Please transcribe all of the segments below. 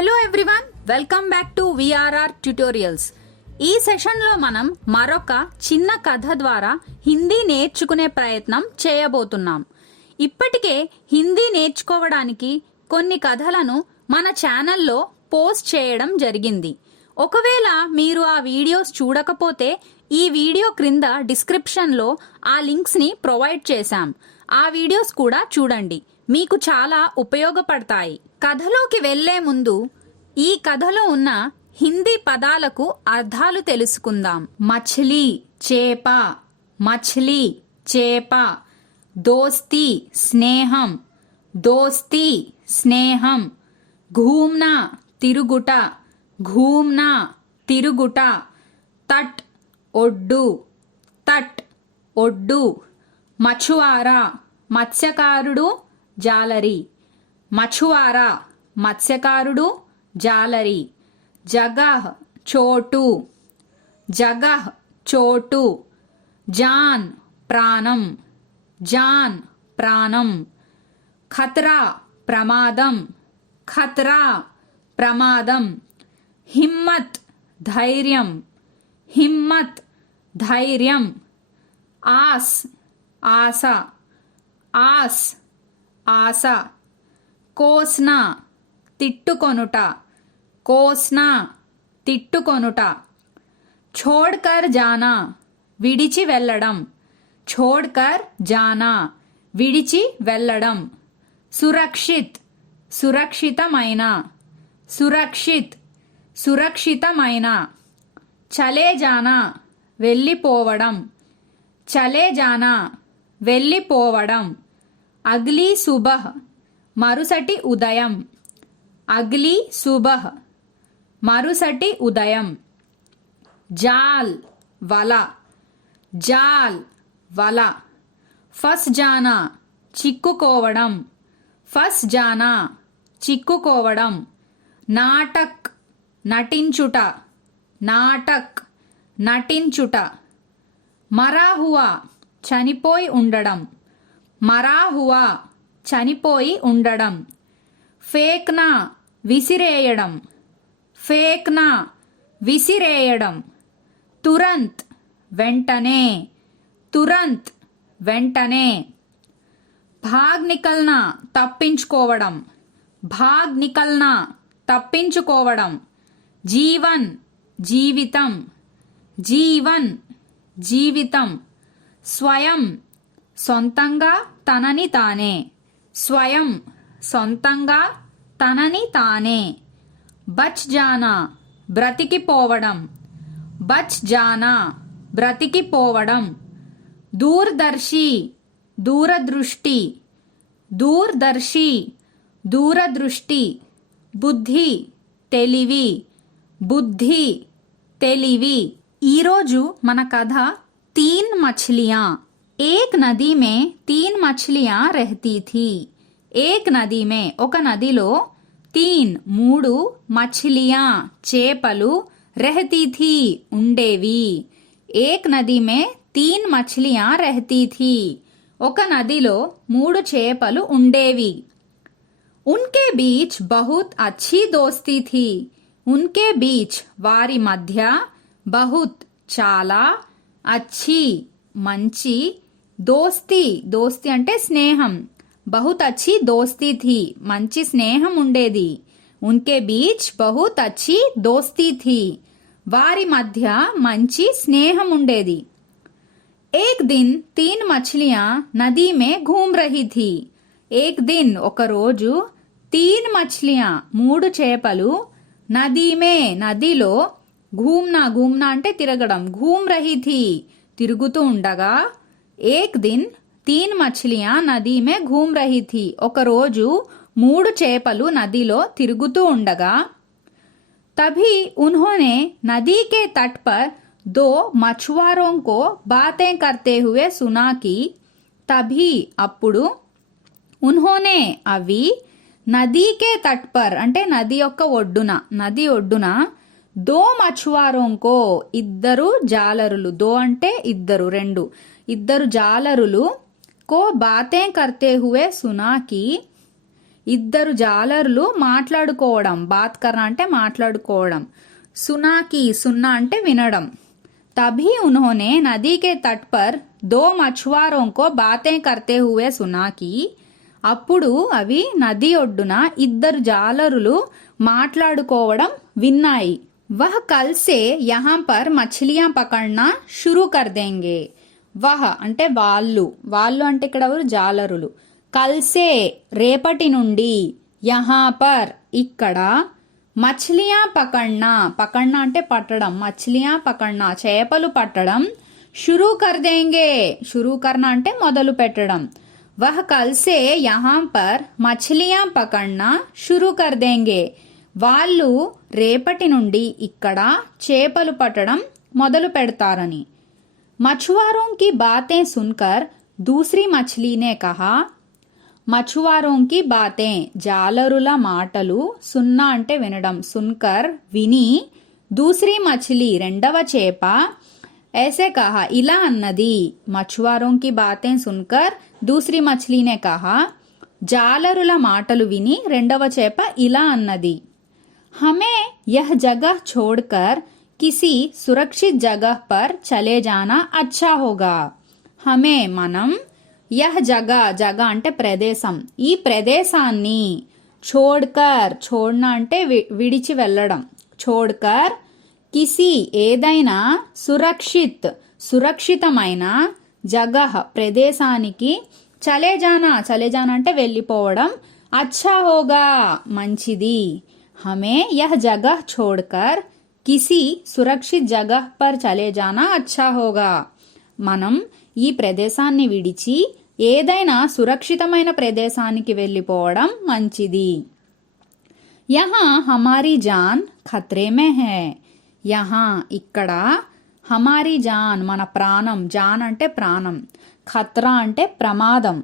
Hello everyone, welcome back to VRR tutorials. ఈ సెషన్లో మనం మరొక చిన్న కథ ద్వారా హిందీ నేర్చుకునే ప్రయత్నం చేయబోతున్నాం. ఇప్పటికే హిందీ నేర్చుకోవడానికి కొన్ని కథలను మన ఛానల్లో పోస్ట్ చేయడం జరిగింది. ఒకవేళ మీరు ఆ వీడియోస్ చూడకపోతే ఈ వీడియో క్రింద డిస్క్రిప్షన్లో ఆ లింక్స్ని ప్రొవైడ్ చేశాం. ఆ వీడియోస్ కూడా చూడండి, మీకు చాలా ఉపయోగపడతాయి. కథలోకి వెళ్లే ముందు ఈ కథలో ఉన్న హిందీ పదాలకు అర్థాలు తెలుసుకుందాం. మछली చేప, మछली చేప. దోస్తి స్నేహం, దోస్తి స్నేహం. घूमना తిరుగుట, घूमना తిరుగుట. తట్ ఒడ్డు, తట్ ఒడ్డు. మछुआरा మత్స్యకారుడు, జాలరి. మछुआरा మత్స్యకారుడు, జాలరి. జగహ్ చోటు, జగహ్ చోటు. జాన్ ప్రాణం, జాన్ ప్రాణం. ఖతరా ప్రమాదం, ఖతరా ప్రమాదం. హిమ్మత్ ధైర్యం, హిమ్మత్ ధైర్యం. ఆస్ ఆశ, ఆస్ ఆశ. కోస్నా తిట్టుకొనుట, కోస్నా తిట్టుకొనుట. ఛోడ్కర్ జానా విడిచి వెళ్ళడం, ఛోడ్కర్ జానా విడిచి వెళ్ళడం. సురక్షిత్ సురక్షితమైన, సురక్షిత్ సురక్షితమైన. చలే జానా వెళ్ళిపోవడం, చలే జానా వెళ్ళిపోవడం. అగ్లీ సుబహ్ మరుసటి ఉదయం, అగ్లీ సుబహ్ మరుసటి ఉదయం. జాల్ వల, జాల్ వల. ఫస్ జానా చిక్కుకోవడం, ఫస్ జానా చిక్కుకోవడం. నాటక్ నటించుట, నాటక్ నటించుట. మరా హువా చనిపోయి ఉండడం, మరా హువా చనిపోయి ఉండడం. ఫేక్నా విసిరేయడం, ఫేక్నా విసిరేయడం. తురంత్ వెంటనే, తురంత్ వెంటనే. భాగ్ నికల్నా తప్పించుకోవడం, భాగ్ నికల్నా తప్పించుకోవడం. జీవన్ జీవితం, జీవన్ జీవితం. స్వయం సొంతంగా తనని తానే, స్వయం సొంతంగా తనని తానే. బచ్ జానా బ్రతికిపోవడం, బచ్ జానా బ్రతికిపోవడం. దూరదర్శి దూరదృష్టి, దూరదర్శి దూరదృష్టి. బుద్ధి తెలివి, బుద్ధి తెలివి. ఈరోజు మన కథ తీన్ మछलियां. एक नदी में तीन मछलियां रहती थी. एक नदी में ఒక నదిలో తీన్ మూడు మछलियां చేపలు रहती थी ఉండేవి. एक नदी में तीन मछलियां रहती थी ఒక నదిలో మూడు చేపలు ఉండేవి. उनके बीच बहुत अच्छी दोस्ती थी. उनके बीच వారి మధ్య बहुत చాలా, అచ్చి మంచి, దోస్తి దోస్తి అంటే స్నేహం, బహుత్ అచ్చి దోస్తి థీ మంచి స్నేహం ఉండేది. ఉన్కే బీచ్ బహుత్ అచ్చి దోస్తి థీ వారి మధ్య మంచి స్నేహం ఉండేది. ఏక్ దిన్ తీన్ మछलियां నదీ మే ఘూమ్ రహీ థీ. ఏక్ దిన్ ఒక రోజు తీన్ మछलियां మూడు చేపలు నదీ మే నదిలో ఘూమ్నా ఘూమ్నా అంటే తిరగడం, ఘూమ్ రహీ థీ తిరుగుతూ ఉండగా. ఏక్ దిన్ తీన్ మछलियां నదీ మే ఘూమ్ రహీ థీ ఒక రోజు మూడు చేపలు నదిలో తిరుగుతూ ఉండగా. తభీ ఉన్హోనే నదీ కే తట్ పర్ దో మछुआरों को बातें करते हुए सुना कि. తభీ అప్పుడు, ఉన్హోనే అవి, నదీ కే తట్ పర్ అంటే నది యొక్క ఒడ్డున, నది ఒడ్డున. దో మछुआरों को ఇద్దరు జాలరులు, దో అంటే ఇద్దరు రెండు, ఇద్దరు జాలరులు. కో బాతే కర్తే హువే సునా కి ఇద్దరు జాలరులు మాట్లాడుకోవడం, బాత్ కర్నా అంటే మాట్లాడుకోవడం. సునా की सुनना అంటే వినడం. तभी उन्होंने नदी के तट पर दो मछुआरों को बातें करते हुए सुना कि అప్పుడు అవి నది ఒడ్డున ఇద్దరు జాలరులు మాట్లాడుకోవడం విన్నాయి. वह कल से यहाँ पर मछलियां पकड़ना शुरू कर देंगे. వహ అంటే వాళ్ళు, వాళ్ళు అంటే ఇక్కడ ఎవరు? జాలరులు. కల్సే రేపటి నుండి, యహా పర్ ఇక్కడ, మछलियां పకడ్నా, పకడ్నా అంటే పట్టడం, మछलियां పకడ్నా చేపలు పట్టడం, షురూ కర్ దేంగే, షురూ కర్నా అంటే మొదలు పెట్టడం. వహ కల్సే యహా పర్ మछलियां పకడ్నా షురూ కర్ దేంగే, వాళ్ళు రేపటి నుండి ఇక్కడ చేపలు పట్టడం మొదలు పెడతారని. मछुआरों की बातें सुनकर दूसरी मछली ने कहा. మछువారోं की बातें జాలరుల మాటలు, సున్నా అంటే వినడం, సున్కర్ విని, దూసరీ మछली రెండవ చేప ऐसे कहा ఇలా అన్నది. మछुआरों की बातें सुनकर दूसरी मछली ने कहा, జాలరుల మాటలు విని రెండవ చేప ఇలా అన్నది. हमें यह जगह छोड़कर किसी सुरक्षित जगह पर चले जाना अच्छा होगा. हमें మనం, यह जगह, जगह అంటే ప్రదేశం, ఈ ప్రదేశాన్ని, छोड़कर, छोड़ना అంటే విడిచి వెళ్ళడం, छोड़कर किसी ఏదైనా, సురక్షిత్ సురక్షితమైన, జగహ్ ప్రదేశానికి, చలే జానా, చలే జానా అంటే వెళ్ళిపోవడం, అచ్చా హోగా మంచిది. हमें यह जगह छोड़कर किसी సురక్షిత్ జగహ్ పర్ చలే జానా అచ్చా హోగా. మనం ఈ ప్రదేశాన్ని విడిచి ఏదైనా సురక్షితమైన ప్రదేశానికి వెళ్ళిపోవడం మంచిది. యహా హమారీ జాన్ ఖత్రే మే హై. యహా ఇక్కడ, హమారీ జాన్ మన ప్రాణం, జాన్ అంటే ప్రాణం, ఖత్రా అంటే ప్రమాదం.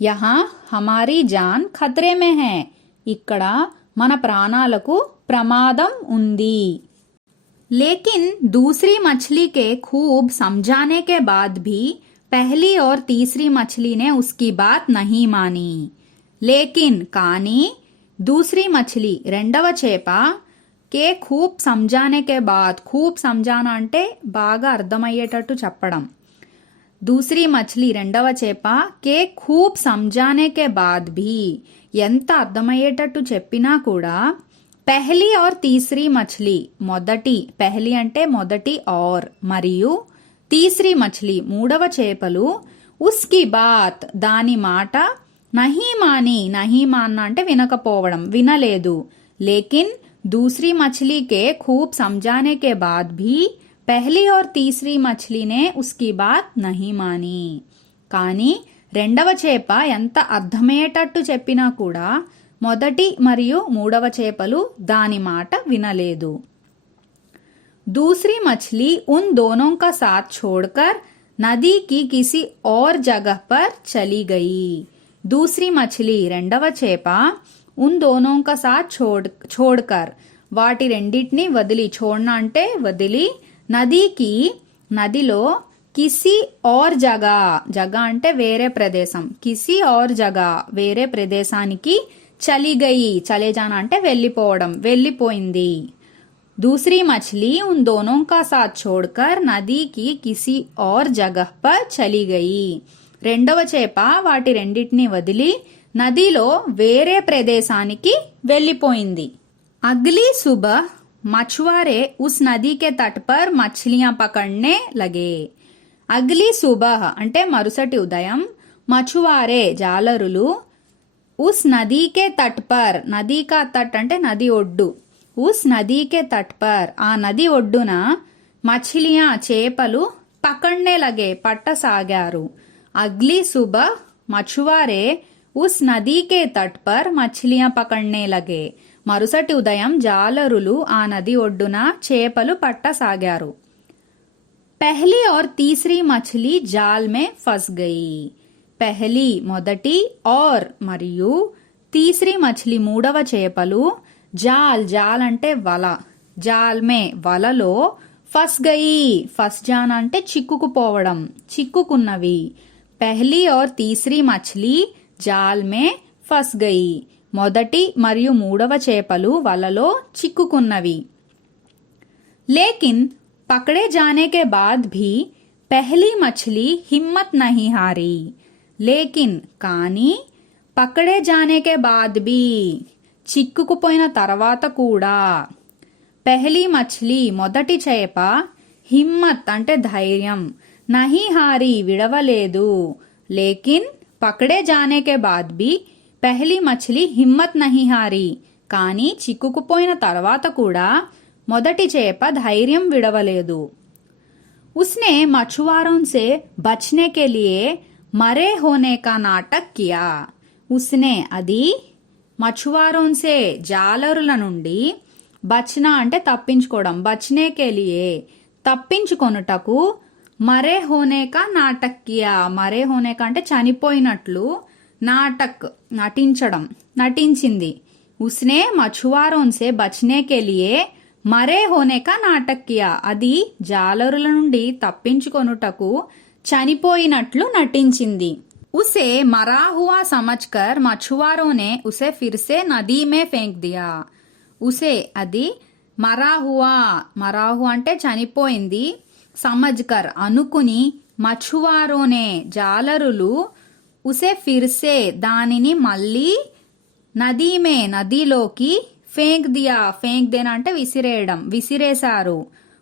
యహా హమారీ జాన్ ఖత్రే మే హై, ఇక్కడ మన ప్రాణాలకు ప్రమాదం ఉంది. लेकिन दूसरी मछली के खूब समझाने के बाद भी पहली और तीसरी मछली ने उसकी बात नहीं मानी. लेकिन కానీ, दूसरी मछली రెండవ చేప, కే खूब समझाने के बाद, खूब समझाना అంటే బాగా అర్థమయ్యేటట్టు చెప్పడం. दूसरी मछली రెండవ చేప, కే खूब समझाने के बाद भी ఎంత అర్థమయ్యేటట్టు చెప్పినా కూడా, పెహ్లీ और తీసరీ మछली మొదటి, పెహ్లీ అంటే మొదటి, और మరియు తీసరీ మछली మూడవ చేపలు, ఉస్కి బాత్ దాని మాట, నహీ మాని, నహీ మాన్నా అంటే వినకపోవడం, వినలేదు. లేకిన్ दूसरी मछली के खूब समझाने के बाद भी पहली और तीसरी मछली ने उसकी बात नहीं मानी. కానీ రెండవ చేప ఎంత అర్థమయ్యేటట్టు చెప్పినా కూడా మొదటి మరియు మూడవ చేపలు దాని మాట వినలేదు. दूसरी मछली उन दोनों का साथ छोड़कर नदी की किसी और जगह पर चली गई. दूसरी मछली రెండవ చేప, ఉన్ దోనో కా సాత్ छोड़कर వాటి రెండిటిని వదిలి, छोड़ना అంటే వదిలి, నదీకి నదిలో, కిసి और जगह, जगह అంటే వేరే ప్రదేశం, కిసి और जगह వేరే ప్రదేశానికి, చలి గయి, చలే జానా అంటే వెళ్ళిపోవడం, వెళ్ళిపోయింది. दूसरी मछली उन दोनों का साथ छोड़कर नदी की किसी और जगह पर चली गई. రెండవ చేప వాటి రెండిటిని వదిలి నదిలో వేరే ప్రదేశానికి వెళ్ళిపోయింది. अगली सुबह मछुआरे उस नदी के तट पर मछलियां पकड़ने लगे. అగ్లీ సుబహ్ అంటే మరుసటి ఉదయం, మछुआरे జాలరులు, ఉస్ నదీకే తట్ పర్, నదీ కా తట్ అంటే నది ఒడ్డు, ఉస్ నదీకే తట్ పర్ ఆ నది ఒడ్డున, మछलियां చేపలు, పకడ్నే లగే పట్టసాగారు. అగ్లీ సుబహ్ మछुआरे ఉస్ నదీకే తట్ పర్ మछलियां పకడ్నే లగే మరుసటి ఉదయం జాలరులు ఆ నది ఒడ్డున చేపలు పట్టసాగారు. पहली और तीसरी मछली जाल में फंस गई. पहली మొదటి, और మరియు తీసరీ మछली మూడవ చేపలు, జాల్, జాల్ అంటే వల, జాల్ మే వలలో, ఫస్ గయి, ఫస్ జాన్ అంటే చిక్కుకుపోవడం, చిక్కుకున్నవి. पहली और तीसरी मछली जाल में फंस गई. మొదటి మరియు మూడవ చేపలు వలలో చిక్కుకున్నవి. लेकिन पकड़े जाने के बाद भी पहली मछली हिम्मत नहीं हारी. लेकिन కానీ పకడే జానే కే బాద్ భీ చిక్కుకుపోయిన తర్వాత కూడా పెహలీ మచ్లీ మొదటి చేప హిమ్మత్ అంటే ధైర్యం నహీ హారీ విడవలేదు. లేకిన్ పకడే జానే కే బాద్ భీ పెహలీ మచ్లీ హిమ్మత్ నహీ హారీ కానీ చిక్కుకుపోయిన తర్వాత కూడా మొదటి చేప ధైర్యం విడవలేదు. उसने मछुआरों से बचने के लिए मरे होने का नाटक किया. उसने అది మछुआरों से జాలరుల నుండి బచ్నా అంటే తప్పించుకోవడం బచ్నే కే లియే తప్పించుకొనుటకు మరే హోనే కా నాటక్ కియా. మరే హోనే కా అంటే చనిపోయినట్లు నాటక్ నటించడం నటించింది. उसने मछुआरों से बचने के लिए మరే హోనేకా నాటక్ కియా అది జాలరుల నుండి తప్పించుకొనుటకు చనిపోయినట్లు నటించింది. ఉసే మరా హువా సమజ్కర్ మछुआरों ఉసే ఫిర్సే నదీ మే ఫేంక్ దియా. ఉసే అది మరాహు అంటే చనిపోయింది సమజ్కర్ అనుకుని మछुआरों జాలరులు ఉసే ఫిర్సే దానిని మళ్ళీ నదీమే నదిలోకి ఫేంక్ దియా. ఫేంక్ దేనా అంటే విసిరేయడం విసిరేశారు.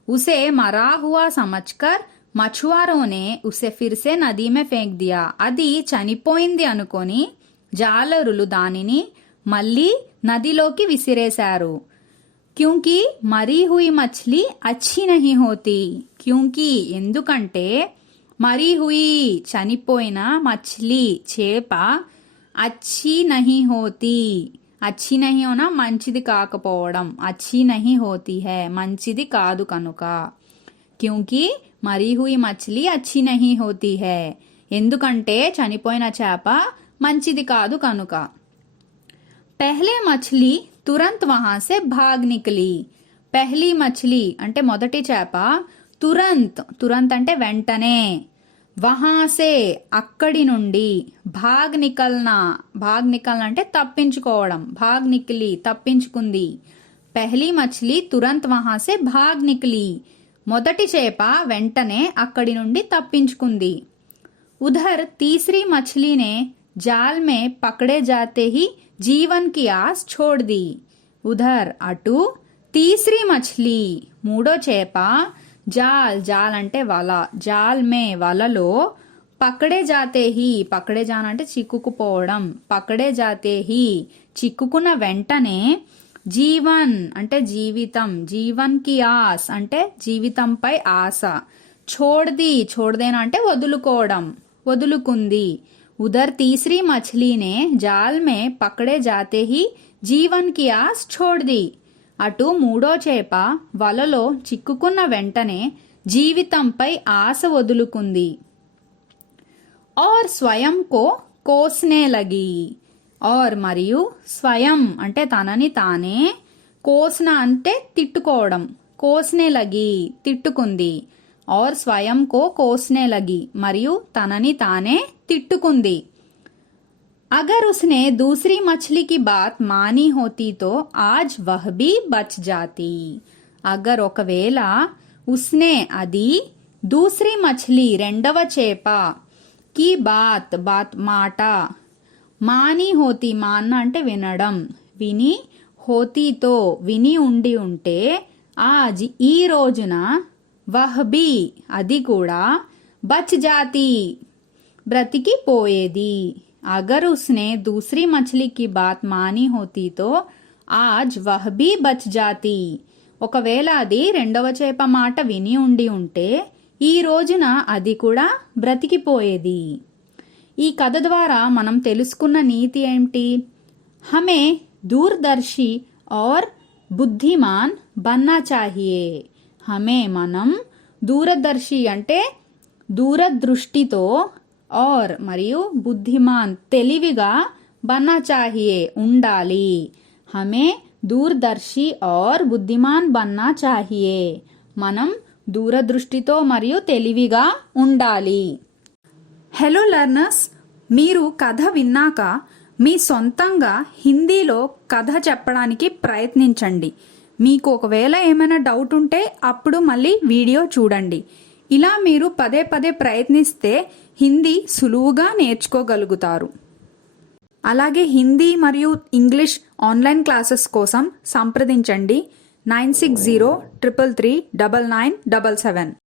ఉసే మరా హువా సమజ్కర్ మछुआरों ఉసే ఫిర్సే నదీ మే ఫేంక్ దియా అది చనిపోయింది అనుకొని జాలరులు దానిని మళ్ళీ నదిలోకి విసిరేశారు. క్యూంకి మరీ హుయి మచ్లీ అచ్చి నహీ హోతీ. క్యూంకి ఎందుకంటే మరీ హుయి చనిపోయిన మచ్లీ చేప అచ్చి నహీ హోతీ అచ్చి నహీ హోనా మంచిది కాకపోవడం అచ్చి నహీ హోతీ హై మంచిది కాదు కనుక. క్యూంకి మరీ హుయి మచ్లీ అచ్చి నహీ హోతీ హై ఎందుకంటే చనిపోయిన చేప మంచిది కాదు కనుక. పెహ్లే మచ్లీ తురంత్ వహా సే భాగ్ నిక్లీ. పెహ్లీ మచ్లీ అంటే మొదటి చేప తురంత్ అంటే వెంటనే వహాసే అక్కడి నుండి భాగ్ నికల్నా అంటే తప్పించుకోవడం భాగ్ నిక్లీ తప్పించుకుంది. పెహ్లీ మచ్లీ తురంత్ వహాసే భాగ్ నిక్లీ మొదటి చేప వెంటనే అక్కడి నుండి తప్పించుకుంది. ఉధర్ తీసరీ మచ్లీనే జాల్ మే పకడే జాతే హీ జీవన్ కి ఆస్ ఛోడ్ ది. ఉధర్ అటు తీసరీ మచ్లీ మూడో చేప జాల్ అంటే వల జాల్ మే వలలో పకడే జాతే హీ పకడే జాన్ అంటే చిక్కుకుపోవడం పకడే జాతే హీ చిక్కుకున్న వెంటనే జీవన్ అంటే జీవితం జీవన్ కి ఆస్ అంటే జీవితంపై ఆశ ఛోడ్దేనా అంటే వదులుకోవడం వదులుకుంది. ఉధర్ తీసరీ మచ్లీనే జాల్ మే పకడే జాతే హీ జీవన్ కి ఆస్ ఛోడ్ ది. అటు మూడో చేప వలలో చిక్కుకున్న వెంటనే జీవితంపై ఆశ వదులుకుంది. और స్వయం కో కోస్నే లగి. और మరియు స్వయం అంటే తనని తానే కోస్న అంటే తిట్టుకోవడం కోస్నే లగి తిట్టుకుంది. और స్వయం కో కోస్నే లగి మరియు తనని తానే తిట్టుకుంది. अगर उसने दूसरी मछली की बात मानी होती तो आज वह भी बच जाती. अगर ఒకవేళ उसने అది दूसरी मछली రెండవ చేప की बात మాట మాని హోతీ మాన్న అంటే వినడం విని హోతీతో విని ఉండి ఉంటే ఆజ్ ఈ రోజున వహ్ బి అది కూడా బచ్ జాతి బ్రతికిపోయేది. अगर उसने दूसरी मछली की बात मानी होती तो आज वह भी बच जाती. ఒకవేళ అది రెండవ చేప మాట విని ఉండి ఉంటే ఈ రోజున అది కూడా బ్రతికిపోయేది. ఈ కథ ద్వారా మనం తెలుసుకున్న నీతి ఏంటి? హమే దూరదర్శి और బుద్ధిమాన్ బన్నా చాహియే. హమే మనం దూరదర్శి అంటే దూరదృష్టితో और మరియు బుద్ధిమాన్ తెలివిగా బన్నా చాహియే ఉండాలి. హమే దూరదర్శి और బుద్ధిమాన్ బన్నా చాహియే మనం దూరదృష్టితో మరియు తెలివిగా ఉండాలి. హలో లర్నర్స్, మీరు కథ విన్నాక మీ సొంతంగా హిందీలో కథ చెప్పడానికి ప్రయత్నించండి. మీకు ఒకవేళ ఏమైనా డౌట్ ఉంటే అప్పుడు మళ్ళీ వీడియో చూడండి. ఇలా మీరు పదే పదే ప్రయత్నిస్తే హిందీ సులువుగా నేర్చుకోగలుగుతారు. అలాగే హిందీ మరియు ఇంగ్లీష్ ఆన్లైన్ క్లాసెస్ కోసం సంప్రదించండి 9603339977.